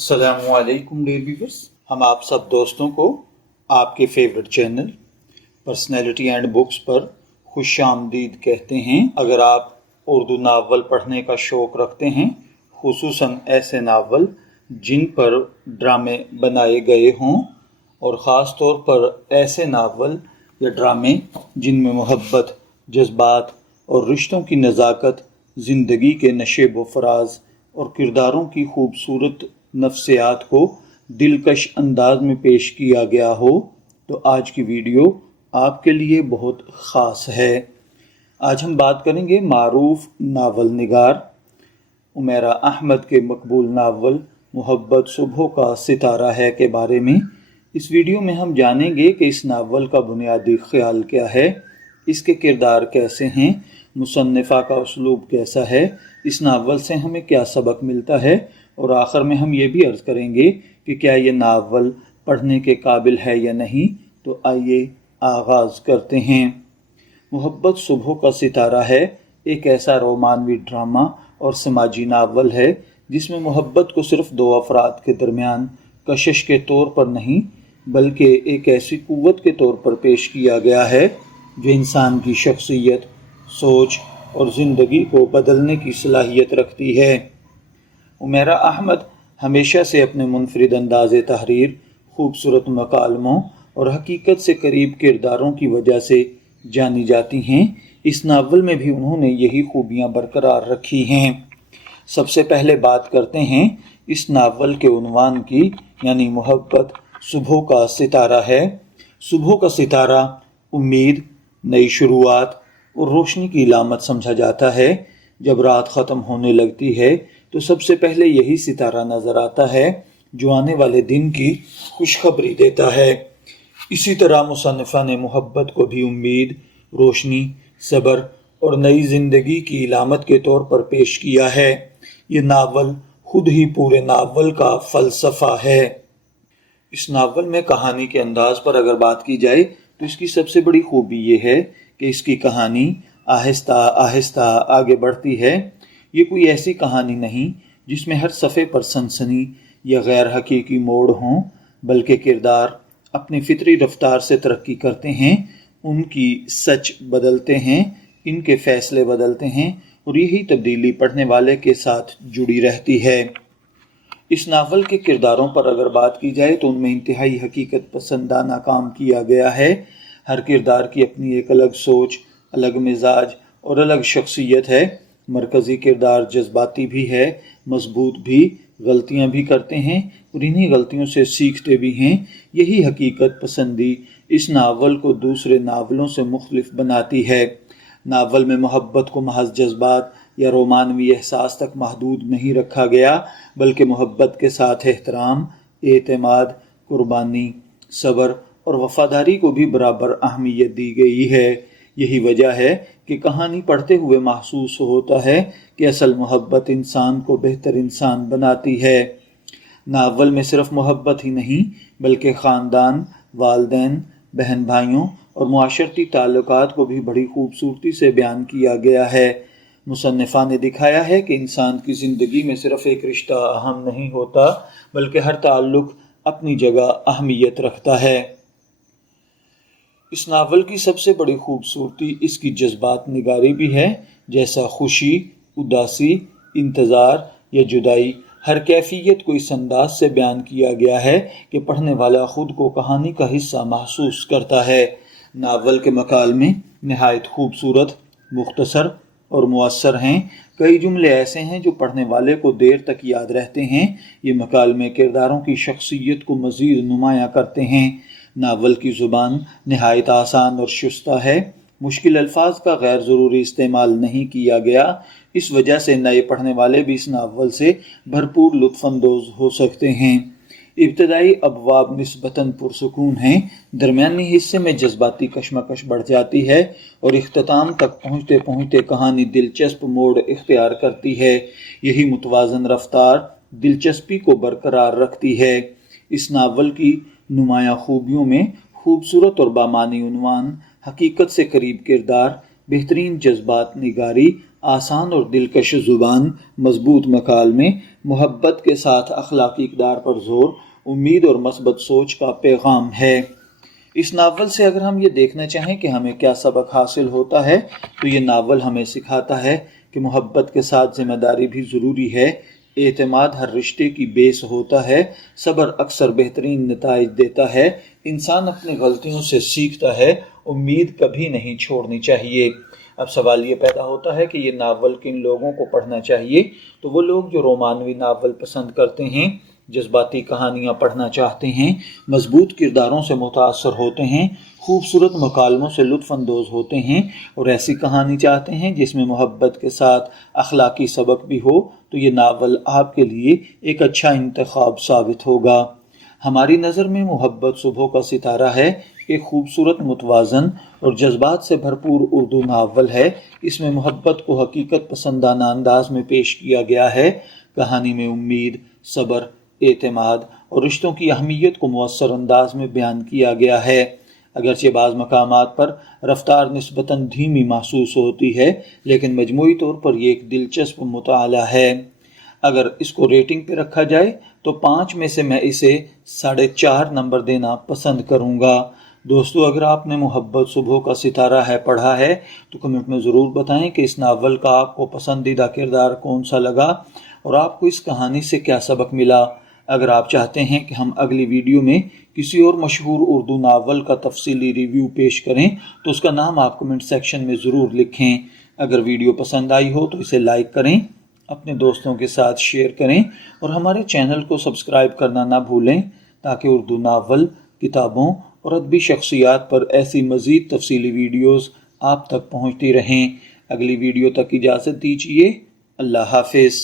السلام علیکم dear viewers, ہم آپ سب دوستوں کو آپ کے favourite channel personality and books پر خوش آمدید کہتے ہیں۔ اگر آپ اردو ناول پڑھنے کا شوق رکھتے ہیں، خصوصاً ایسے ناول جن پر ڈرامے بنائے گئے ہوں، اور خاص طور پر ایسے ناول یا ڈرامے جن میں محبت، جذبات اور رشتوں کی نزاکت، زندگی کے نشیب و فراز اور کرداروں کی خوبصورت نفسیات کو دلکش انداز میں پیش کیا گیا ہو، تو آج کی ویڈیو آپ کے لیے بہت خاص ہے۔ آج ہم بات کریں گے معروف ناول نگار عمیرہ احمد کے مقبول ناول محبت صبح کا ستارہ ہے کے بارے میں۔ اس ویڈیو میں ہم جانیں گے کہ اس ناول کا بنیادی خیال کیا ہے، اس کے کردار کیسے ہیں، مصنفہ کا اسلوب کیسا ہے، اس ناول سے ہمیں کیا سبق ملتا ہے، اور آخر میں ہم یہ بھی عرض کریں گے کہ کیا یہ ناول پڑھنے کے قابل ہے یا نہیں۔ تو آئیے آغاز کرتے ہیں۔ محبت صبح کا ستارہ ہے ایک ایسا رومانوی ڈرامہ اور سماجی ناول ہے جس میں محبت کو صرف دو افراد کے درمیان کشش کے طور پر نہیں بلکہ ایک ایسی قوت کے طور پر پیش کیا گیا ہے جو انسان کی شخصیت، سوچ اور زندگی کو بدلنے کی صلاحیت رکھتی ہے۔ عمیرہ احمد ہمیشہ سے اپنے منفرد انداز تحریر، خوبصورت مکالموں اور حقیقت سے قریب کرداروں کی وجہ سے جانی جاتی ہیں۔ اس ناول میں بھی انہوں نے یہی خوبیاں برقرار رکھی ہیں۔ سب سے پہلے بات کرتے ہیں اس ناول کے عنوان کی، یعنی محبت صبح کا ستارہ ہے۔ صبح کا ستارہ امید، نئی شروعات اور روشنی کی علامت سمجھا جاتا ہے۔ جب رات ختم ہونے لگتی ہے تو سب سے پہلے یہی ستارہ نظر آتا ہے جو آنے والے دن کی خوشخبری دیتا ہے۔ اسی طرح مصنفہ نے محبت کو بھی امید، روشنی، صبر اور نئی زندگی کی علامت کے طور پر پیش کیا ہے۔ یہ ناول خود ہی پورے ناول کا فلسفہ ہے۔ اس ناول میں کہانی کے انداز پر اگر بات کی جائے تو اس کی سب سے بڑی خوبی یہ ہے کہ اس کی کہانی آہستہ آہستہ آگے بڑھتی ہے۔ یہ کوئی ایسی کہانی نہیں جس میں ہر صفحے پر سنسنی یا غیر حقیقی موڑ ہوں، بلکہ کردار اپنی فطری رفتار سے ترقی کرتے ہیں، ان کی سچ بدلتے ہیں، ان کے فیصلے بدلتے ہیں، اور یہی تبدیلی پڑھنے والے کے ساتھ جڑی رہتی ہے۔ اس ناول کے کرداروں پر اگر بات کی جائے تو ان میں انتہائی حقیقت پسندانہ کام کیا گیا ہے۔ ہر کردار کی اپنی ایک الگ سوچ، الگ مزاج اور الگ شخصیت ہے۔ مرکزی کردار جذباتی بھی ہے، مضبوط بھی، غلطیاں بھی کرتے ہیں اور انہی غلطیوں سے سیکھتے بھی ہیں۔ یہی حقیقت پسندی اس ناول کو دوسرے ناولوں سے مختلف بناتی ہے۔ ناول میں محبت کو محض جذبات یا رومانوی احساس تک محدود نہیں رکھا گیا، بلکہ محبت کے ساتھ احترام، اعتماد، قربانی، صبر اور وفاداری کو بھی برابر اہمیت دی گئی ہے۔ یہی وجہ ہے کہ کہانی پڑھتے ہوئے محسوس ہوتا ہے کہ اصل محبت انسان کو بہتر انسان بناتی ہے۔ ناول میں صرف محبت ہی نہیں بلکہ خاندان، والدین، بہن بھائیوں اور معاشرتی تعلقات کو بھی بڑی خوبصورتی سے بیان کیا گیا ہے۔ مصنفہ نے دکھایا ہے کہ انسان کی زندگی میں صرف ایک رشتہ اہم نہیں ہوتا بلکہ ہر تعلق اپنی جگہ اہمیت رکھتا ہے۔ اس ناول کی سب سے بڑی خوبصورتی اس کی جذبات نگاری بھی ہے، جیسا خوشی، اداسی، انتظار یا جدائی۔ ہر کیفیت کو اس انداز سے بیان کیا گیا ہے کہ پڑھنے والا خود کو کہانی کا حصہ محسوس کرتا ہے۔ ناول کے مکالمے نہایت خوبصورت، مختصر اور مؤثر ہیں۔ کئی جملے ایسے ہیں جو پڑھنے والے کو دیر تک یاد رہتے ہیں۔ یہ مکالمے کرداروں کی شخصیت کو مزید نمایاں کرتے ہیں۔ ناول کی زبان نہایت آسان اور شستہ ہے۔ مشکل الفاظ کا غیر ضروری استعمال نہیں کیا گیا۔ اس وجہ سے نئے پڑھنے والے بھی اس ناول سے بھرپور لطف اندوز ہو سکتے ہیں۔ ابتدائی ابواب نسبتاً پرسکون ہیں، درمیانی حصے میں جذباتی کشمکش بڑھ جاتی ہے اور اختتام تک پہنچتے پہنچتے کہانی دلچسپ موڑ اختیار کرتی ہے۔ یہی متوازن رفتار دلچسپی کو برقرار رکھتی ہے۔ اس ناول کی نمایاں خوبیوں میں خوبصورت اور بامعنی عنوان، حقیقت سے قریب کردار، بہترین جذبات نگاری آسان اور دلکش زبان، مضبوط مکالمے، محبت کے ساتھ اخلاقی اقدار پر زور، امید اور مثبت سوچ کا پیغام ہے۔ اس ناول سے اگر ہم یہ دیکھنا چاہیں کہ ہمیں کیا سبق حاصل ہوتا ہے تو یہ ناول ہمیں سکھاتا ہے کہ محبت کے ساتھ ذمہ داری بھی ضروری ہے، اعتماد ہر رشتے کی بیس ہوتا ہے، صبر اکثر بہترین نتائج دیتا ہے، انسان اپنی غلطیوں سے سیکھتا ہے، امید کبھی نہیں چھوڑنی چاہیے۔ اب سوال یہ پیدا ہوتا ہے کہ یہ ناول کن لوگوں کو پڑھنا چاہیے؟ تو وہ لوگ جو رومانوی ناول پسند کرتے ہیں، جذباتی کہانیاں پڑھنا چاہتے ہیں، مضبوط کرداروں سے متاثر ہوتے ہیں، خوبصورت مکالموں سے لطف اندوز ہوتے ہیں اور ایسی کہانی چاہتے ہیں جس میں محبت کے ساتھ اخلاقی سبق بھی ہو، تو یہ ناول آپ کے لیے ایک اچھا انتخاب ثابت ہوگا۔ ہماری نظر میں محبت صبح کا ستارہ ہے، ایک خوبصورت، متوازن اور جذبات سے بھرپور اردو ناول ہے۔ اس میں محبت کو حقیقت پسندانہ انداز میں پیش کیا گیا ہے۔ کہانی میں امید، صبر، اعتماد اور رشتوں کی اہمیت کو مؤثر انداز میں بیان کیا گیا ہے۔ اگرچہ بعض مقامات پر رفتار نسبتاً دھیمی محسوس ہوتی ہے، لیکن مجموعی طور پر یہ ایک دلچسپ مطالعہ ہے۔ اگر اس کو ریٹنگ پہ رکھا جائے تو 5 میں سے میں اسے 4.5 نمبر دینا پسند کروں گا۔ دوستو، اگر آپ نے محبت صبح کا ستارہ ہے پڑھا ہے تو کمنٹ میں ضرور بتائیں کہ اس ناول کا آپ کو پسندیدہ کردار کون سا لگا اور آپ کو اس کہانی سے کیا سبق ملا۔ اگر آپ چاہتے ہیں کہ ہم اگلی ویڈیو میں کسی اور مشہور اردو ناول کا تفصیلی ریویو پیش کریں تو اس کا نام آپ کمنٹ سیکشن میں ضرور لکھیں۔ اگر ویڈیو پسند آئی ہو تو اسے لائک کریں، اپنے دوستوں کے ساتھ شیئر کریں اور ہمارے چینل کو سبسکرائب کرنا نہ بھولیں تاکہ اردو ناول، کتابوں اور ادبی شخصیات پر ایسی مزید تفصیلی ویڈیوز آپ تک پہنچتی رہیں۔ اگلی ویڈیو تک اجازت دیجیے۔ اللہ حافظ۔